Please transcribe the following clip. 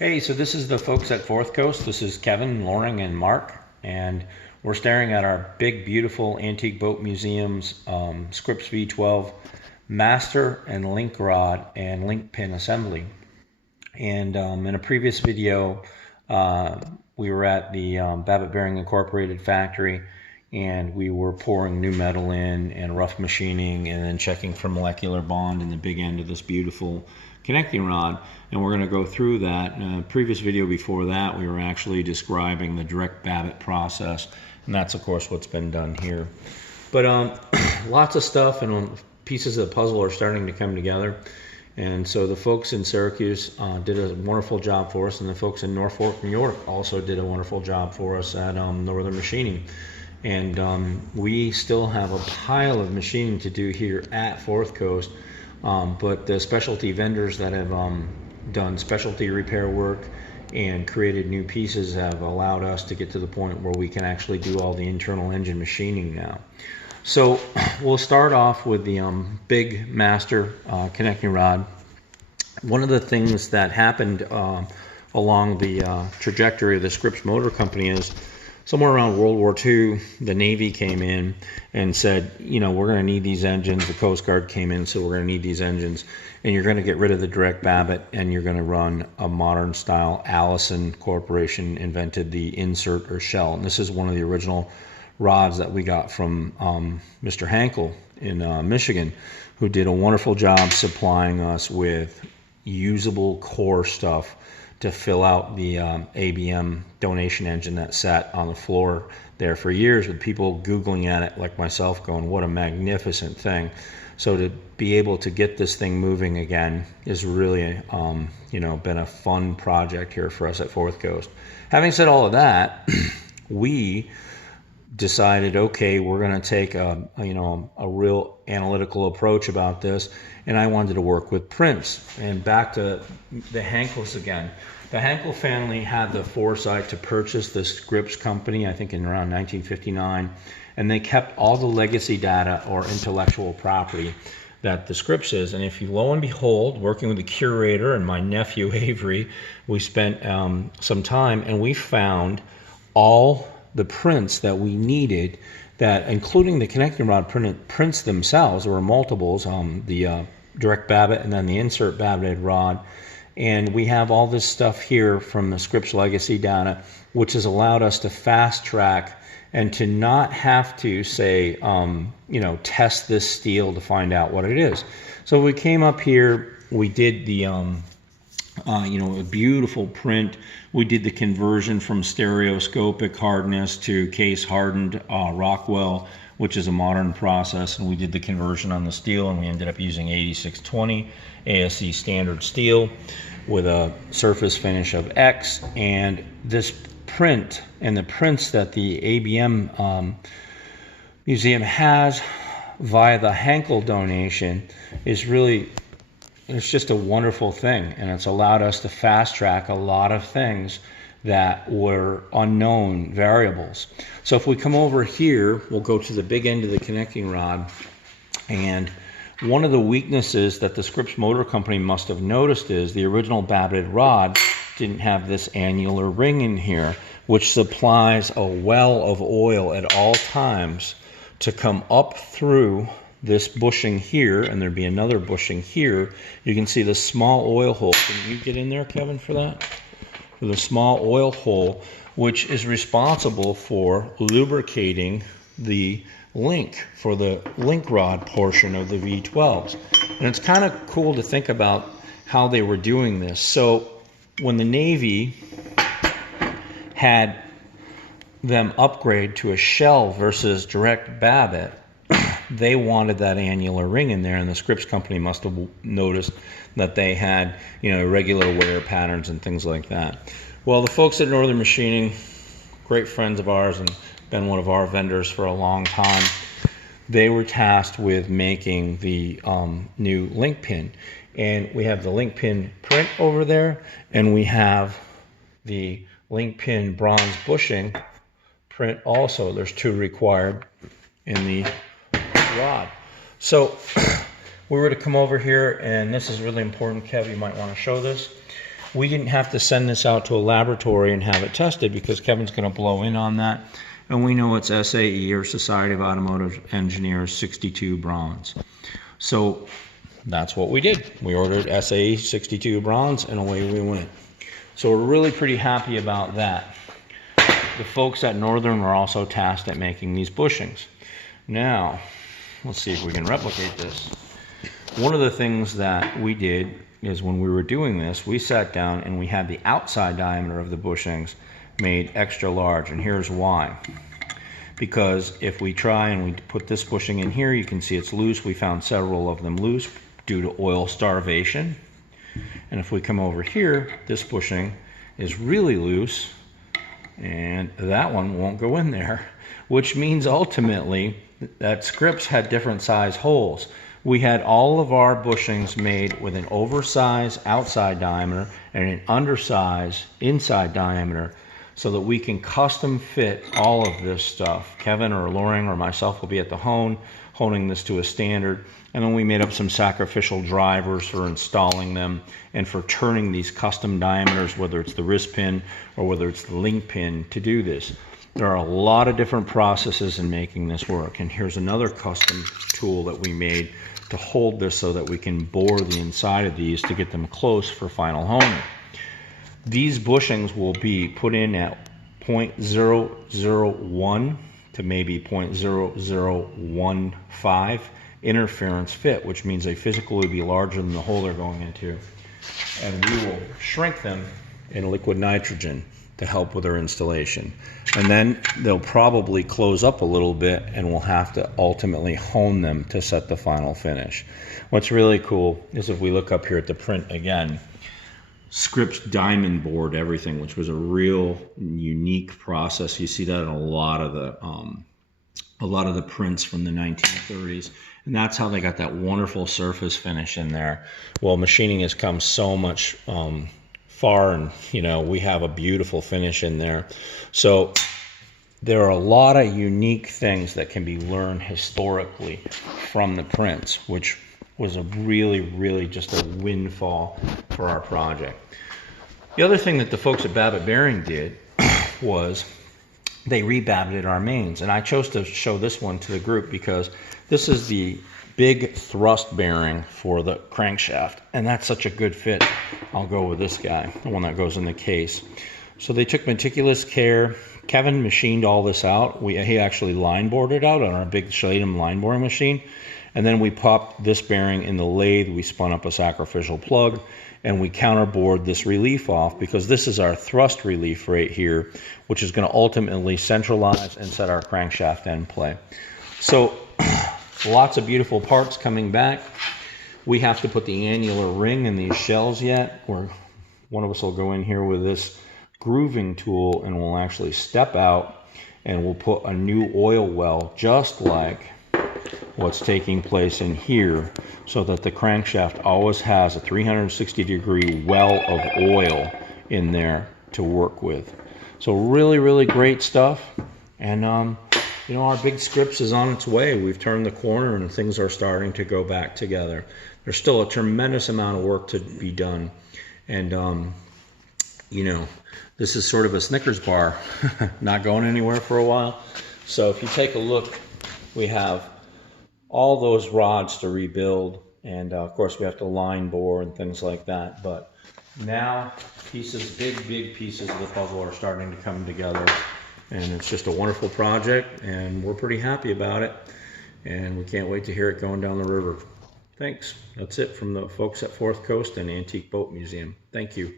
Hey, so this is the folks at Fourth Coast. This is Kevin, Loring, and Mark, and we're staring at our big, beautiful Antique Boat Museum's Scripps V12 master and link rod and link pin assembly. And in a previous video, we were at the Babbitt Bearing Incorporated factory, and we were pouring new metal in and rough machining and then checking for molecular bond in the big end of this beautiful connecting rod. And we're going to go through that. In a previous video before that, we were actually describing the direct Babbitt process, and that's of course what's been done here. But lots of stuff and pieces of the puzzle are starting to come together. And so the folks in Syracuse did a wonderful job for us, and the folks in Norfolk, New York also did a wonderful job for us at Northern Machining. And we still have a pile of machining to do here at Fourth Coast, but the specialty vendors that have done specialty repair work and created new pieces have allowed us to get to the point where we can actually do all the internal engine machining now. So we'll start off with the big master connecting rod. One of the things that happened along the trajectory of the Scripps Motor Company is somewhere around World War II, the Navy came in and said, you know, we're going to need these engines. The Coast Guard came in and said, we're going to need these engines. And you're going to get rid of the direct Babbitt, and you're going to run a modern style. Allison Corporation invented the insert or shell. And this is one of the original rods that we got from Mr. Hankel in Michigan, who did a wonderful job supplying us with usable core stuff to fill out the ABM donation engine that sat on the floor there for years, with people Googling at it like myself going, what a magnificent thing. So to be able to get this thing moving again is really been a fun project here for us at Fourth Coast. Having said all of that, we decided, okay, we're going to take a real analytical approach about this, and I wanted to work with prints. And back to the Hankels again. The Hankel family had the foresight to purchase the Scripps company, I think in around 1959, and they kept all the legacy data or intellectual property that the Scripps is. And if you, lo and behold, working with the curator and my nephew Avery, we spent some time and we found all the prints that we needed, that including the connecting rod prints themselves. There were multiples, the direct Babbitt and then the insert Babbitt rod. And we have all this stuff here from the Scripps legacy data, which has allowed us to fast track and to not have to say, test this steel to find out what it is. So we came up here, we did the a beautiful print. We did the conversion from stereoscopic hardness to case hardened Rockwell, which is a modern process, and we did the conversion on the steel, and we ended up using 8620 ASE standard steel with a surface finish of X. And this print and the prints that the ABM museum has via the Hankel donation is really, it's just a wonderful thing, and it's allowed us to fast track a lot of things that were unknown variables. So if we come over here, we'll go to the big end of the connecting rod, and one of the weaknesses that the Scripps Motor Company must have noticed is the original Babbitt rod didn't have this annular ring in here, which supplies a well of oil at all times to come up through this bushing here, and there'd be another bushing here. You can see the small oil hole. Can you get in there, Kevin, for that? For the small oil hole, which is responsible for lubricating the link for the link rod portion of the V12s. And it's kind of cool to think about how they were doing this. So when the Navy had them upgrade to a shell versus direct Babbitt, they wanted that annular ring in there, and the Scripps company must have noticed that they had, irregular wear patterns and things like that. Well, the folks at Northern Machining, great friends of ours and been one of our vendors for a long time, they were tasked with making the new link pin. And we have the link pin print over there, and we have the link pin bronze bushing print also. There's two required in the rod. So we were to come over here, and this is really important, Kev, you might want to show this. we didn't have to send this out to a laboratory and have it tested because Kevin's going to blow in on that. And we know it's SAE, or Society of Automotive Engineers, 62 bronze. So that's what we did. We ordered SAE 62 bronze and away we went. So we're really pretty happy about that. The folks at Northern were also tasked at making these bushings. Now, let's see if we can replicate this. One of the things that we did is when we were doing this, we sat down and we had the outside diameter of the bushings made extra large, and here's why. Because if we try and we put this bushing in here, you can see it's loose. We found several of them loose due to oil starvation. And if we come over here, this bushing is really loose, and that one won't go in there, which means ultimately that Scripps had different size holes. We had all of our bushings made with an oversized outside diameter and an undersized inside diameter so that we can custom fit all of this stuff. Kevin or Loring or myself will be at the honing this to a standard. And then we made up some sacrificial drivers for installing them and for turning these custom diameters, whether it's the wrist pin or whether it's the link pin, to do this. There are a lot of different processes in making this work. And here's another custom tool that we made to hold this so that we can bore the inside of these to get them close for final honing. These bushings will be put in at 0.001 to maybe 0.0015 interference fit, which means they physically will be larger than the hole they're going into. And we will shrink them in liquid nitrogen to help with their installation. And then they'll probably close up a little bit and we'll have to ultimately hone them to set the final finish. What's really cool is if we look up here at the print again, Scripps diamond board everything, which was a real unique process. You see that in a lot of the prints from the 1930s. And that's how they got that wonderful surface finish in there. Well, machining has come so much far, and we have a beautiful finish in there. So there are a lot of unique things that can be learned historically from the prints, which was a really just a windfall for our project. The other thing that the folks at Babbitt Bearing did was they rebabbited our mains, and I chose to show this one to the group because this is the big thrust bearing for the crankshaft, and that's such a good fit. I'll go with this guy, the one that goes in the case. So they took meticulous care. Kevin machined all this out. He actually line bored it out on our big Schladem line boring machine, and then we popped this bearing in the lathe. We spun up a sacrificial plug, and we counterbored this relief off because this is our thrust relief right here, which is going to ultimately centralize and set our crankshaft end play. So lots of beautiful parts coming back. We have to put the annular ring in these shells yet, or one of us will go in here with this grooving tool and we'll actually step out and we'll put a new oil well just like what's taking place in here, so that the crankshaft always has a 360-degree well of oil in there to work with. So really great stuff. And our big Scripps is on its way. We've turned the corner and things are starting to go back together. There's still a tremendous amount of work to be done. And this is sort of a Snickers bar, not going anywhere for a while. So if you take a look, we have all those rods to rebuild, and of course we have to line bore and things like that. But now big pieces of the puzzle are starting to come together, and it's just a wonderful project, and we're pretty happy about it, and we can't wait to hear it going down the river. Thanks. That's it from the folks at Fourth Coast and Antique Boat Museum. Thank you.